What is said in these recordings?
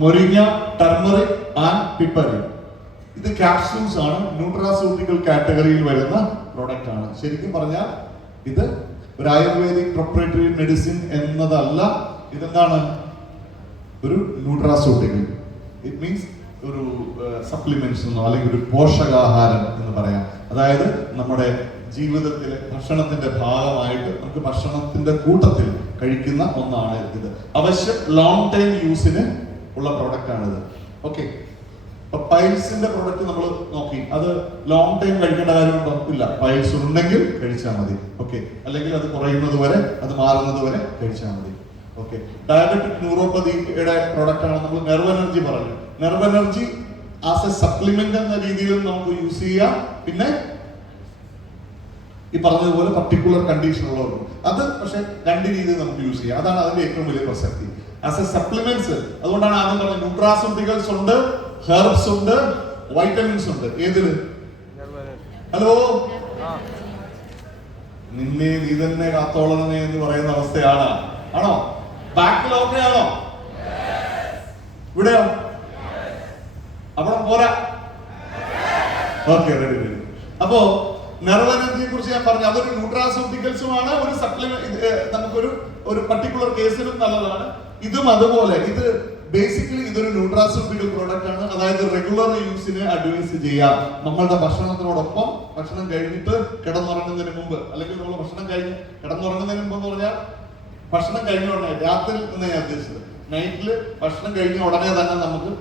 മൊരിങ്ങ turmeric and പിപ്പറിൻ. ഇത് capsules ആണ്, nutraceutical കാറ്റഗറിയിൽ വരുന്ന പ്രോഡക്റ്റ് ആണ്. ശരിക്കും പറഞ്ഞാൽ ഇത് ഒരു ആയുർവേദിക് പ്രൊപ്രേറ്ററി മെഡിസിൻ എന്നതല്ല. ഇതെന്താണ്? ഒരു ന്യൂട്രാസ്യൂട്ടിക്കൽ. ഇറ്റ് മീൻസ് ഒരു സപ്ലിമെന്റ്സ് എന്നോ അല്ലെങ്കിൽ ഒരു പോഷകാഹാരം എന്ന് പറയാം. അതായത് നമ്മുടെ ജീവിതത്തിലെ ഭക്ഷണത്തിന്റെ ഭാഗമായിട്ട് നമുക്ക് ഭക്ഷണത്തിന്റെ കൂട്ടത്തിൽ കഴിക്കുന്ന ഒന്നാണ് ഇത്. അവശ്യം ലോങ് ടൈം യൂസിന് ഉള്ള പ്രോഡക്റ്റ് ആണിത്. ഓക്കെ, ഇപ്പൊ പൈൽസിന്റെ പ്രോഡക്റ്റ് നമ്മൾ നോക്കി, അത് ലോങ് ടൈം കഴിക്കേണ്ട കാര്യമുണ്ടോ? ഇല്ല. പൈൽസ് ഉണ്ടെങ്കിൽ കഴിച്ചാൽ മതി. ഓക്കെ, അല്ലെങ്കിൽ അത് കുറയുന്നത് വരെ, അത് മാറുന്നത് വരെ കഴിച്ചാൽ മതി. ഓക്കെ, ഡയബറ്റിക് ന്യൂറോപ്പതിയുടെ പ്രോഡക്റ്റ് ആണ്. നമ്മൾ നെർവ് എനർജി പറഞ്ഞു. Nerve energy as A supplement എന്ന രീതിയിലും നമുക്ക് യൂസ് ചെയ്യാം. പിന്നെ ഈ പറഞ്ഞതുപോലെ പർട്ടിക്കുലർ കണ്ടീഷൻ ഉള്ളവർക്ക് അത് പക്ഷെ രണ്ട് രീതിയിൽ നമുക്ക് യൂസ് ചെയ്യാം. അതാണ് അതിന്റെ ഏറ്റവും വലിയ പ്രസക്തി. ആസ് എ സപ്ലിമെന്റ്സ്, അതുകൊണ്ടാണ് ആദ്യം പറഞ്ഞത് ന്യൂട്രാസ്യൂട്ടിക്കൽസ് ഉണ്ട്, ഹെർബ്സ് ഉണ്ട്, വൈറ്റമിൻസ് ഉണ്ട്. ഏതില്? ഹലോ, നിന്നെ നീ തന്നെ കാത്തോളണമേ എന്ന് പറയുന്ന അവസ്ഥയാണ്. ആണോ? ബാക്കിലൊക്കെ ആണോ? ഇവിടെയോ? അവിടെ പോരാ. Okay, ready. അപ്പോ നെർവ് എനർജിയെ കുറിച്ച് ഞാൻ പറഞ്ഞു. അതൊരു ന്യൂട്രാസ്യൂട്ടിക്കൽസുമാണ്, ഒരു സപ്ലിമെന്റ്, നമുക്കൊരു പർട്ടിക്കുലർ കേസിലും നല്ലതാണ്. ഇതും അതുപോലെ. ഇത് ബേസിക്കലി ഇതൊരു ന്യൂട്രാസ്യൂട്ടിക്കൽ പ്രോഡക്റ്റ് ആണ്. അതായത് റെഗുലർ യൂസിന് അഡ്വൈസ് ചെയ്യാം. നമ്മളുടെ ഭക്ഷണത്തിനോടൊപ്പം ഭക്ഷണം കഴിഞ്ഞിട്ട് കിടന്നുറങ്ങുന്നതിന് മുമ്പ്, അല്ലെങ്കിൽ നമ്മൾ ഭക്ഷണം കഴിഞ്ഞ് കിടന്നുറങ്ങുന്നതിന് മുമ്പ് എന്ന് പറഞ്ഞാൽ ഭക്ഷണം കഴിഞ്ഞ ഉടനെ, രാത്രി എന്ന് ഞാൻ ഉദ്ദേശിച്ചത് നൈറ്റില് ഭക്ഷണം കഴിഞ്ഞ ഉടനെ തന്നെ നമുക്ക്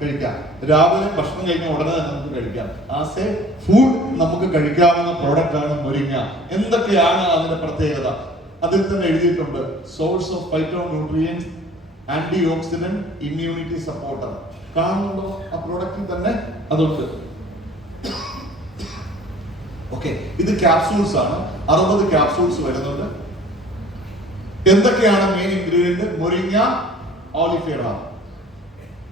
കഴിക്കാം. രാവിലെ ഭക്ഷണം കഴിഞ്ഞ ഉടനെ തന്നെ നമുക്ക് കഴിക്കാം. ആസ് എ ഫുഡ് നമുക്ക് കഴിക്കാവുന്ന പ്രോഡക്റ്റ് ആണ് മുരിങ്ങ. എന്തൊക്കെയാണ് അതിന്റെ പ്രത്യേകത? അതിൽ തന്നെ എഴുതിയിട്ടുണ്ട്. Source of phytonutrients, antioxidant, immunity supporter. കാണുന്നുണ്ടോ? ആ പ്രോഡക്റ്റിൽ തന്നെ അതുണ്ട്. ഓക്കെ, ഇത് ക്യാപ്സൂൾസ് ആണ്. 60 ക്യാപ്സൂൾസ് വരുന്നുണ്ട്. എന്തൊക്കെയാണ് മെയിൻ ഇൻഗ്രീഡിയന്റ്? മുരിങ്ങ ഓലിഫേറ.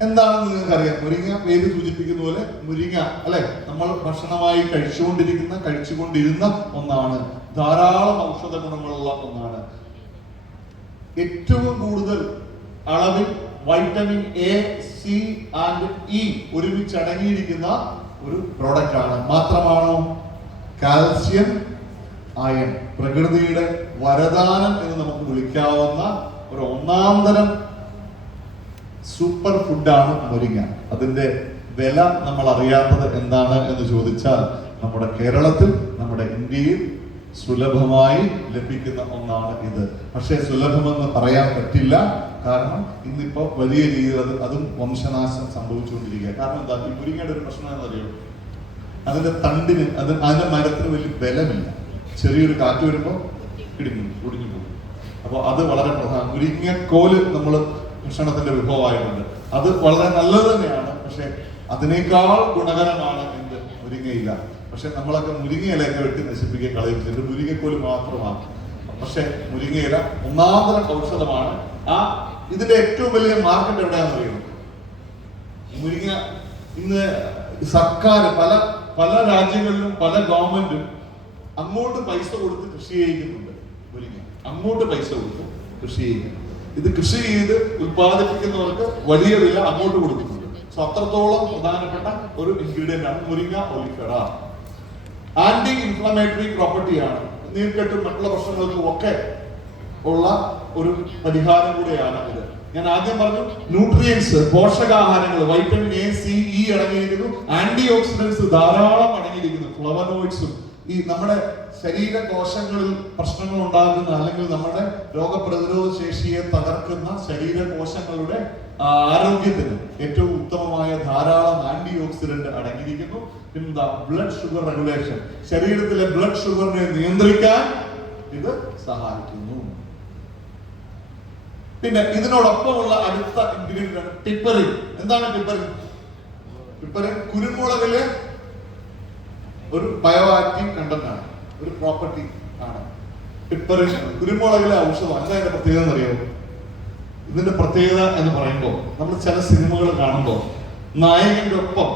എന്താണെന്ന് നിങ്ങൾക്ക് അറിയാം. മുരിങ്ങ പേര് സൂചിപ്പിക്കുന്ന പോലെ മുരിങ്ങ അല്ലെ, നമ്മൾ ഭക്ഷണമായി കഴിച്ചുകൊണ്ടിരുന്ന ഒന്നാണ്. ധാരാളം ഔഷധ ഗുണങ്ങളുള്ള ഒന്നാണ്. ഏറ്റവും കൂടുതൽ അളവിൽ vitamin A, C and E ഒരുമിച്ച് അടങ്ങിയിരിക്കുന്ന ഒരു പ്രോഡക്റ്റ് ആണ്. മാത്രമാണോ? കാൽസ്യം, അയൺ, പ്രകൃതിയുടെ വരദാനം എന്ന് നമുക്ക് വിളിക്കാവുന്ന ഒരു ഒന്നാം തരം സൂപ്പർ ഫുഡാണ് മുരിങ്ങ. അതിന്റെ വില നമ്മൾ അറിയാത്തത് എന്താണ് എന്ന് ചോദിച്ചാൽ, നമ്മുടെ കേരളത്തിൽ, നമ്മുടെ ഇന്ത്യയിൽ സുലഭമായി ലഭിക്കുന്ന ഒന്നാണ് ഇത്. പക്ഷേ സുലഭമെന്ന് പറയാൻ പറ്റില്ല. കാരണം ഇന്നിപ്പോ വലിയ രീതിയിൽ അതും വംശനാശം സംഭവിച്ചുകൊണ്ടിരിക്കുക. കാരണം എന്താ? ഈ മുരിങ്ങയുടെ ഒരു പ്രശ്നം എന്നറിയോ? അതിന്റെ തണ്ടിന്, അതിന്റെ മരത്തിന് വലിയ ബലമില്ല. ചെറിയൊരു കാറ്റ് വരുമ്പോൾ ഒടിഞ്ഞു പോകും. അപ്പോൾ അത് വളരെ പ്രധാനം. മുരിങ്ങക്കോല് നമ്മൾ ഭക്ഷണത്തിന്റെ വിഭവമായിട്ടുണ്ട്. അത് വളരെ നല്ലത് തന്നെയാണ്. പക്ഷെ അതിനേക്കാൾ ഗുണകരമാണ് എന്ത്? മുരിങ്ങയില. പക്ഷെ നമ്മളൊക്കെ മുരിങ്ങയിലൊക്കെ വെട്ടി നശിപ്പിക്കാൻ കളയുന്നുണ്ട്. മുരിങ്ങക്കോല് മാത്രമാണ്. പക്ഷെ മുരിങ്ങയില ഒന്നാമതരം ഔഷധമാണ്. ഇതിന്റെ ഏറ്റവും വലിയ മാർക്കറ്റ് എവിടെയാണെന്ന് അറിയണം. മുരിങ്ങ ഇന്ന് സർക്കാർ പല രാജ്യങ്ങളിലും പല ഗവൺമെന്റും അങ്ങോട്ട് പൈസ കൊടുത്ത് കൃഷി ചെയ്യിക്കുന്നുണ്ട്. മുരിങ്ങ അങ്ങോട്ട് പൈസ കൊടുത്ത് കൃഷി ചെയ്യിക്കുന്നു. ഇത് കൃഷി ചെയ്ത് ഉത്പാദിപ്പിക്കുന്നവർക്ക് വലിയ വില അങ്ങോട്ട് കൊടുക്കുന്നുണ്ട്. സോ അത്രത്തോളം പ്രധാനപ്പെട്ട ഒരു ഇൻഗ്രീഡിയന്റ് ആണ് മുരിങ്ങ ഒലിഫെറ. ആന്റി ഇൻഫ്ലമേറ്ററി പ്രോപ്പർട്ടിയാണ്. നീർക്കെട്ടും മറ്റുള്ള പ്രശ്നങ്ങൾക്കും ഒക്കെ ഉള്ള ഒരു പരിഹാരം കൂടെയാണ് ഇത്. ഞാൻ ആദ്യം പറഞ്ഞു ന്യൂട്രിയൻസ്, പോഷകാഹാരങ്ങൾ, വൈറ്റമിൻ എ, സി, ഇ അടങ്ങിയിരിക്കുന്നു. ആന്റി ഓക്സിഡൻസ് ധാരാളം അടങ്ങിയിരിക്കുന്നു. ഫ്ലവനോയിഡ്സും ഈ നമ്മുടെ ശരീരകോശങ്ങളിൽ പ്രശ്നങ്ങൾ ഉണ്ടാകുന്ന, അല്ലെങ്കിൽ നമ്മുടെ രോഗപ്രതിരോധ ശേഷിയെ തകർക്കുന്ന ശരീരകോശങ്ങളുടെ ആരോഗ്യത്തിന് ഏറ്റവും ഉത്തമമായ ധാരാളം ആന്റി ഓക്സിഡന്റ് അടങ്ങിയിരിക്കുന്നു. പിന്നെ ബ്ലഡ് ഷുഗർ റെഗുലേഷൻ, ശരീരത്തിലെ ബ്ലഡ് ഷുഗറിനെ നിയന്ത്രിക്കാൻ ഇത് സഹായിക്കുന്നു. പിന്നെ ഇതിനോടൊപ്പമുള്ള അടുത്ത ഇൻഗ്രീഡിയന്റ് ആണ് പിപ്പറിൻ. എന്താണ് പിപ്പറിൻ? പിപ്പറിൻ കുരുമുളകിലെ ഒരു ബയോ ആക്റ്റീവ് കണ്ടന്റ് ആണ്, ഒരു പ്രോപ്പർട്ടി ആണ്. പിപ്പറിൻ കുരുമുളകിലെ ഔഷധമാണ്. എന്താ അതിന്റെ പ്രത്യേകത എന്നറിയാമോ? ഇതിന്റെ പ്രത്യേകത എന്ന് പറയുമ്പോൾ, നമ്മൾ ചില സിനിമകൾ കാണുമ്പോൾ നായകന്റെ ഒപ്പം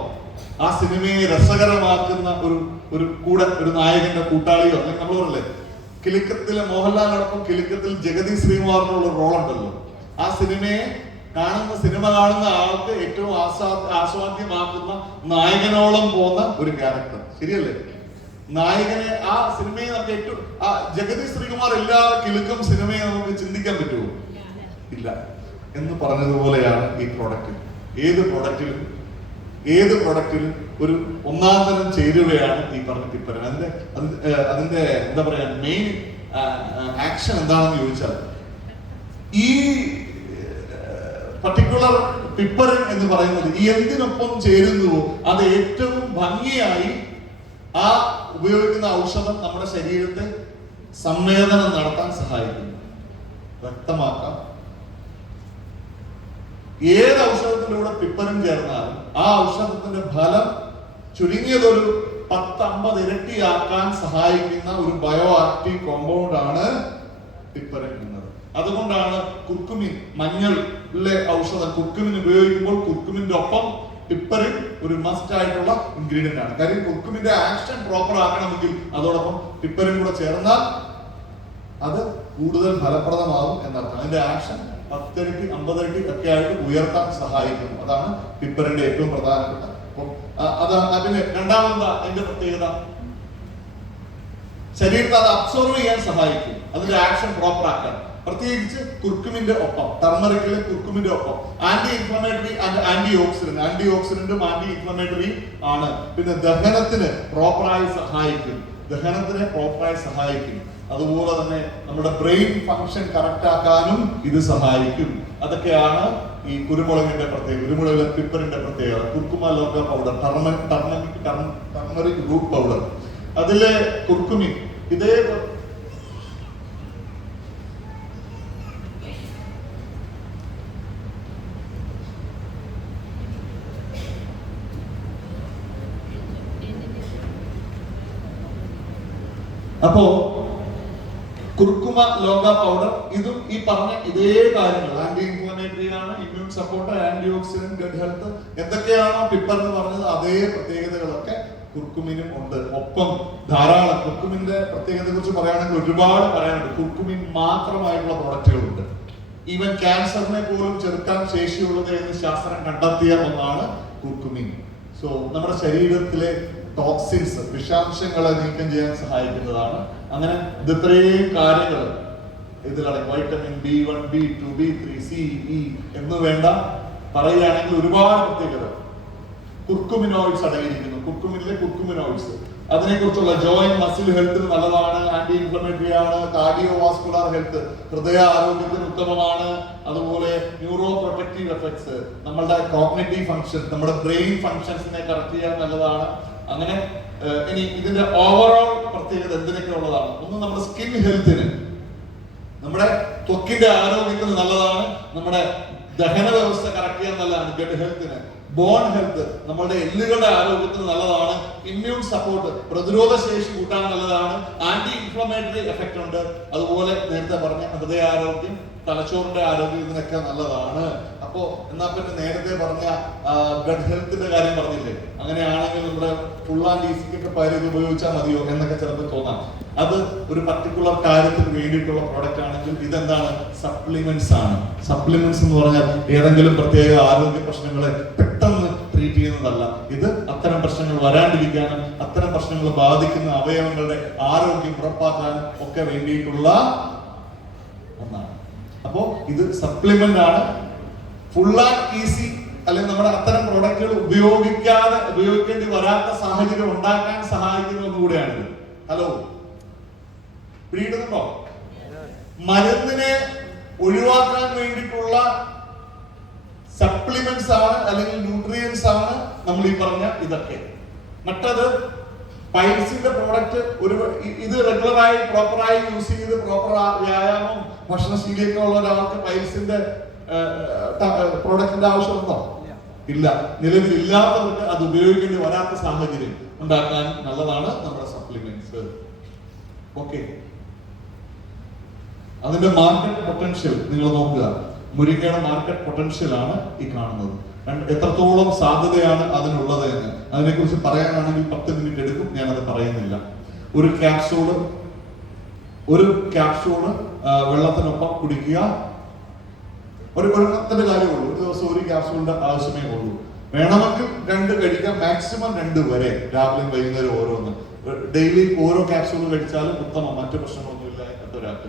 ആ സിനിമയെ രസകരമാക്കുന്ന ഒരു നായകന്റെ കൂട്ടാളിയോ, അല്ലെങ്കിൽ നമ്മൾ പറയല്ലേ കിലുക്കത്തിലെ മോഹൻലാലിനോടൊപ്പം കിലുക്കത്തിൽ ജഗതി ശ്രീകുമാറിനുള്ള റോൾ ഉണ്ടല്ലോ. ആ സിനിമയെ സിനിമ കാണുന്ന ആൾക്ക് ഏറ്റവും ആസ്വാദ്യമാക്കുന്ന നായകനോളം പോകുന്ന ഒരു ക്യാരക്ടർ, ശരിയല്ലേ? നായകനെ ആ സിനിമയെ നമുക്ക് ഏറ്റവും ജഗതി ശ്രീകുമാർ എല്ലാ കിലുക്കം സിനിമയെ നമുക്ക് ചിന്തിക്കാൻ പറ്റുമോ? ഇല്ല എന്ന് പറഞ്ഞതുപോലെയാണ് ഈ പ്രോഡക്റ്റ്. ഏത് പ്രൊഡക്റ്റിലും ഒരു ഒന്നാം തരം ചേരുവയാണ് ഈ പറഞ്ഞ പിപ്പരൻ. അതിന്റെ എന്താ പറയാ മെയിൻ ആക്ഷൻ എന്താണെന്ന് ചോദിച്ചാൽ, ഈ പർട്ടിക്കുലർ പിപ്പരൻ എന്ന് പറയുന്നത് ഈ എന്തിനൊപ്പം ചേരുന്നുവോ അത് ഏറ്റവും ഭംഗിയായി ആ ഉപയോഗിക്കുന്ന ഔഷധം നമ്മുടെ ശരീരത്തെ സംവേദനം നടത്താൻ സഹായിക്കുന്നു. വ്യക്തമാക്കാം, ഏത് ഔഷധത്തിലൂടെ പിപ്പരൻ ചേർന്നാലും ആ ഔഷധത്തിന്റെ ഫലം ചുരുങ്ങിയതൊരു 10-50 ഇരട്ടിയാക്കാൻ സഹായിക്കുന്ന ഒരു ബയോ ആക്റ്റീവ് കോമ്പൗണ്ട് ആണ് പിപ്പരൻ എന്നത്. അതുകൊണ്ടാണ് കുർക്കുമിൻ, മഞ്ഞളിലെ ഔഷധം കുർക്കുമിൻ ഉപയോഗിക്കുമ്പോൾ കുർക്കുമിന്റെ ഒപ്പം പിപ്പറിൻ ഒരു മസ്റ്റ് ആയിട്ടുള്ള ഇൻഗ്രീഡിയന്റ് ആണ്. കാര്യം കുർക്കുമിന്റെ ആക്ഷൻ പ്രോപ്പർ ആക്കണമെങ്കിൽ അതോടൊപ്പം പിപ്പറിൻ കൂടെ ചേർന്നാൽ അത് കൂടുതൽ ഫലപ്രദമാകും എന്നർത്ഥം. അതിന്റെ ആക്ഷൻ 10 ഇരട്ടി 50 ഇരട്ടി ഒക്കെ ആയിട്ട് ഉയർത്താൻ സഹായിക്കുന്നു. അതാണ് പിപ്പറിന്റെ ഏറ്റവും പ്രധാനപ്പെട്ട. പിന്നെ രണ്ടാമത് അതിന്റെ പ്രത്യേകത, ശരീരത്തെ അത് അബ്സോർവ് ചെയ്യാൻ സഹായിക്കും, അതിന്റെ ആക്ഷൻ പ്രോപ്പർ ആക്കാൻ. പ്രത്യേകിച്ച് കുർക്കുമിന്റെ ഒപ്പം, ടർമറിക്കിലെ കുർക്കുമിന്റെ ഒപ്പം anti inflammatory and anti oxidant, anti ഓക്സിഡന്റും ആന്റി ഇൻഫ്ലമേറ്ററി ആണ്. പിന്നെ ദഹനത്തിന് പ്രോപ്പറായി സഹായിക്കും. അതുപോലെ തന്നെ നമ്മുടെ ബ്രെയിൻ ഫംഗ്ഷൻ കറക്റ്റ് ആക്കാനും ഇത് സഹായിക്കും. അതൊക്കെയാണ് ഈ കുരുമുളകിന്റെ പ്രത്യേകത, കുരുമുളകിലെ പിപ്പറിന്റെ പ്രത്യേകത. കുർക്കുമ ലോക പൗഡർ, ടർമറിക് റൂട്ട് പൗഡർ, അതിലെ കുർക്കുമിൻ ഇതേ അപ്പോ കുർക്കുമ ലോക പൗഡർ ഇതും ഈ പറഞ്ഞ ഇതേ കാര്യങ്ങൾ, ആന്റി ഇൻഫ്ലമേറ്ററി ആണ്, immune support, anti oxidant, gut health, എന്തൊക്കെയാണോ പിപ്പർ എന്ന് പറഞ്ഞത് അതേ പ്രത്യേകതകളൊക്കെ കുർക്കുമിനും ഉണ്ട്. ഒപ്പം ധാരാളം കുർക്കുമിന്റെ പ്രത്യേകതയെ കുറിച്ച് പറയുകയാണെങ്കിൽ ഒരുപാട് പറയാനുണ്ട്. കുർക്കുമിൻ മാത്രമായിട്ടുള്ള പ്രൊഡക്റ്റുകളുണ്ട്. ഈവൻ ക്യാൻസറിനെ പോലും ചെറുക്കാൻ ശേഷിയുള്ളത് എന്ന് ശാസ്ത്രം കണ്ടെത്തിയ ഒന്നാണ് കുർക്കുമിൻ. സോ നമ്മുടെ ശരീരത്തിലെ ടോക്സിൻസ്, വിഷാംശങ്ങളെ നീക്കം ചെയ്യാൻ സഹായിക്കുന്നതാണ്. അങ്ങനെ ഇത്രയും കാര്യങ്ങൾ ഇതിലടങ്ങും. Vitamin B1, B2, B3, C, E എന്ന് വേണ്ട പറയുകയാണെങ്കിൽ ഒരുപാട് പ്രത്യേകത. കുർക്കുമിനോയിഡ്സ് അടങ്ങിയിരിക്കുന്നു. കുർക്കുമിനിലെ കുർക്കുമിനോയിഡ്സ് അതിനെക്കുറിച്ചുള്ള ജോയിന്റ് മസിൽ ഹെൽത്തിന് നല്ലതാണ്, ആന്റി ഇൻഫ്ലമേറ്ററി ആണ്, കാർഡിയോ വാസ്കുലർ ഹെൽത്ത്, ഹൃദയ ആരോഗ്യത്തിന് ഉത്തമമാണ്. അതുപോലെ ന്യൂറോ പ്രൊട്ടക്റ്റീവ് എഫക്ട്സ്, നമ്മളുടെ കോഗ്നിറ്റീവ് ഫംഗ്ഷൻ, നമ്മുടെ ബ്രെയിൻ ഫംഗ്ഷൻസിനെ കറക്റ്റ് ചെയ്യാൻ നല്ലതാണ്. അങ്ങനെ ഇനി ഇതിന്റെ ഓവറോൾ പ്രത്യേകത എന്തിനൊക്കെ ഉള്ളതാണ്? ഒന്ന് നമ്മുടെ സ്കിൻ ഹെൽത്തിന്, നമ്മുടെ ത്വക്കിന്റെ ആരോഗ്യത്തിന് നല്ലതാണ്, നമ്മുടെ ദഹന വ്യവസ്ഥ കറക്റ്റ് ചെയ്യാൻ നല്ലതാണ്, ഗഡ് ഹെൽത്തിന്. ബോൺ ഹെൽത്ത്, നമ്മളുടെ എല്ലുകളുടെ ആരോഗ്യത്തിന് നല്ലതാണ്. ഇമ്മ്യൂൺ സപ്പോർട്ട്, പ്രതിരോധ ശേഷി കൂട്ടാൻ നല്ലതാണ്. ആന്റി ഇൻഫ്ലമേറ്ററി എഫക്റ്റ് ഉണ്ട്. അതുപോലെ നേരത്തെ പറഞ്ഞ ഹൃദയാരോഗ്യം, തലച്ചോറിന്റെ ആരോഗ്യം, ഇതിനൊക്കെ നല്ലതാണ്. അപ്പോ എന്നാ പിന്നെ നേരത്തെ പറഞ്ഞ ഗഡ് ഹെൽത്തിന്റെ കാര്യം പറഞ്ഞില്ലേ, അങ്ങനെയാണെങ്കിൽ നമ്മുടെ ഫുൾ ആൻഡ് ഈസിക്കൊക്കെ പകരം ഉപയോഗിച്ചാൽ മതിയോ എന്നൊക്കെ ചിലപ്പോൾ തോന്നാം. അത് ഒരു പർട്ടിക്കുലർ കാര്യത്തിന് വേണ്ടിയിട്ടുള്ള പ്രോഡക്റ്റ് ആണെങ്കിൽ ഇതെന്താണ്? സപ്ലിമെന്റ്സ് ആണ്. സപ്ലിമെന്റ്സ് എന്ന് പറഞ്ഞാൽ ഏതെങ്കിലും പ്രത്യേക ആരോഗ്യ പ്രശ്നങ്ങളെ പെട്ടെന്ന് ട്രീറ്റ് ചെയ്യുന്നതല്ല. ഇത് അത്തരം പ്രശ്നങ്ങൾ വരാണ്ടിരിക്കാനും അത്തരം പ്രശ്നങ്ങൾ ബാധിക്കുന്ന അവയവങ്ങളുടെ ആരോഗ്യം ഉറപ്പാക്കാനും ഒക്കെ വേണ്ടിയിട്ടുള്ള ഒന്നാണ്. അപ്പോ ഇത് സപ്ലിമെന്റ് ആണ്. ഫുൾ ആൻഡ് ഈസി അല്ലെങ്കിൽ നമ്മുടെ അത്തരം പ്രോഡക്റ്റുകൾ ഉപയോഗിക്കേണ്ടി വരാത്ത സാഹചര്യം ഉണ്ടാക്കാൻ സഹായിക്കുന്ന ഒന്നുകൂടെയാണിത്. ഹലോ, പിടിയിടുന്നുണ്ടോ? മരുന്നിനെ ഒഴിവാക്കാൻ വേണ്ടിയിട്ടുള്ള സപ്ലിമെന്റ്സ് ആണ് അല്ലെങ്കിൽ ന്യൂട്രിയൻസ് ആണ് നമ്മൾ ഈ പറഞ്ഞ ഇതൊക്കെ. മറ്റത് പൈൽസിന്റെ പ്രോഡക്റ്റ് ഇത് റെഗുലറായി പ്രോപ്പറായി യൂസ് ചെയ്ത് പ്രോപ്പർ വ്യായാമം ഭക്ഷണശീലിയൊക്കെ ഉള്ള ഒരാൾക്ക് പൈൽസിന്റെ പ്രോഡക്റ്റിന്റെ ആവശ്യമുണ്ടോ? ഇല്ല. നിലവിൽ ഇല്ലാത്തവർക്ക് അത് ഉപയോഗിക്കേണ്ടി വരാത്ത സാഹചര്യം ഉണ്ടാക്കാൻ നല്ലതാണ് നമ്മുടെ സപ്ലിമെന്റ്സ്. ഓക്കെ, അതിന്റെ മാർക്കറ്റ് പൊട്ടൻഷ്യൽ നിങ്ങൾ നോക്കുക. മുരിങ്ങയുടെ മാർക്കറ്റ് പൊട്ടൻഷ്യൽ ആണ് ഈ കാണുന്നത്. എത്രത്തോളം സാധ്യതയാണ് അതിനുള്ളത് എന്ന് അതിനെക്കുറിച്ച് പറയാനാണെങ്കിൽ 10 മിനിറ്റ് എടുക്കും. ഞാനത് പറയുന്നില്ല. ഒരു ക്യാപ്സൂള് വെള്ളത്തിനൊപ്പം കുടിക്കുക. ഒരെണ്ണത്തിന്റെ കാര്യമുള്ളൂ, ഒരു ദിവസം ഒരു ക്യാപ്സൂളിന്റെ ആവശ്യമേ ഉള്ളൂ. വേണമെങ്കിൽ 2 കഴിക്കാം, മാക്സിമം 2 വരെ, രാവിലെയും വൈകുന്നേരം ഓരോന്ന്. ഡെയിലി ഓരോ ക്യാപ്സൂൾ കഴിച്ചാലും ഉത്തമം, മറ്റു പ്രശ്നങ്ങളൊന്നും ഇല്ല ഒരാൾക്ക്.